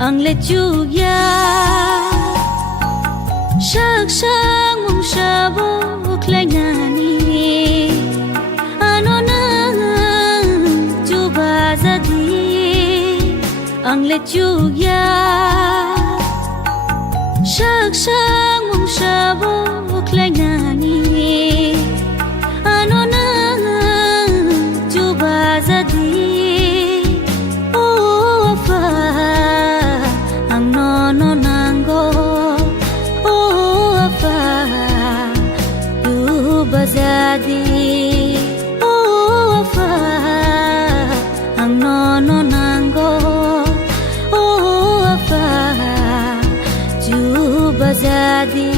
ang le chu ya sak sak mong sabo klai ngani ano na chu ba za di ang le chu ya sak sak mong sabo klai ngani ano na chu ba za di Bazadi oh afa ang nono nango oh afa ju bazadi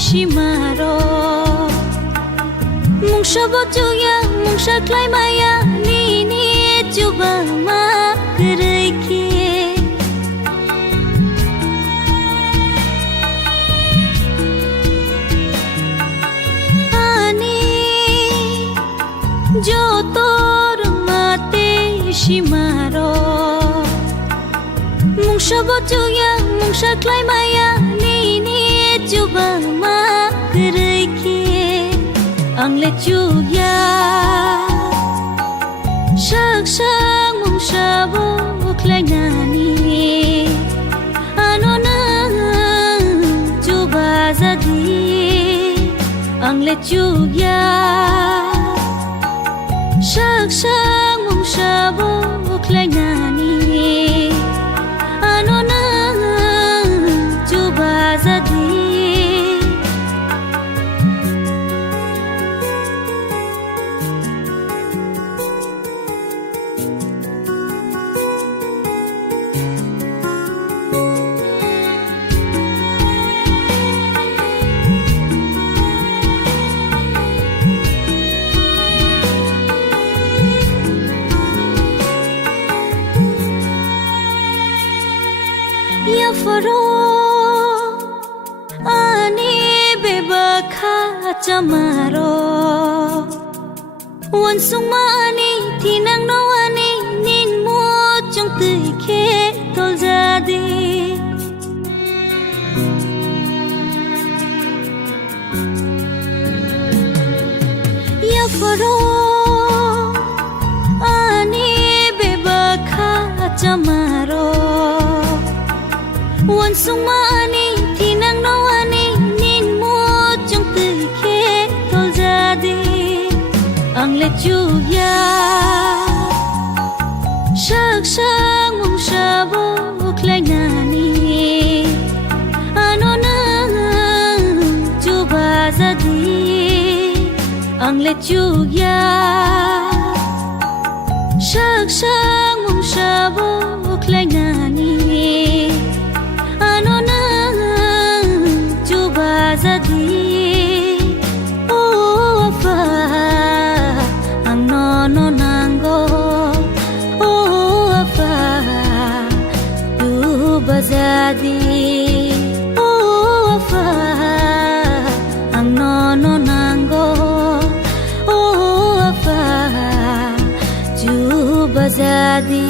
Shimaro mung shabo chuya mung shaklai maya ni ni chuba ma krai ke ani jo tor mate shimaro mung shabo chuya mung shaklai maya ni ni chuba ma krai ke ang le chu ya sak sak mong sabo klai ngani ano na chu ba za di ang le chu ya sak sak mong sabo klai ngani ano na chu ba za di ya faro ani beba kha chamaro wan sung ma ani thinang no ani nin mo chong tui khe tol ja di ya faro ani beba kha chamaro wan sung ma ani thinang no ani nin mo chong tui khe tol ja di ang le chu ya sak sak mong sabo klai ngani ano na chu ba za di ang le chu ya sak sak mong sabo klai ngani Bazadi oh afa ang nono nango oh afa ju bazadi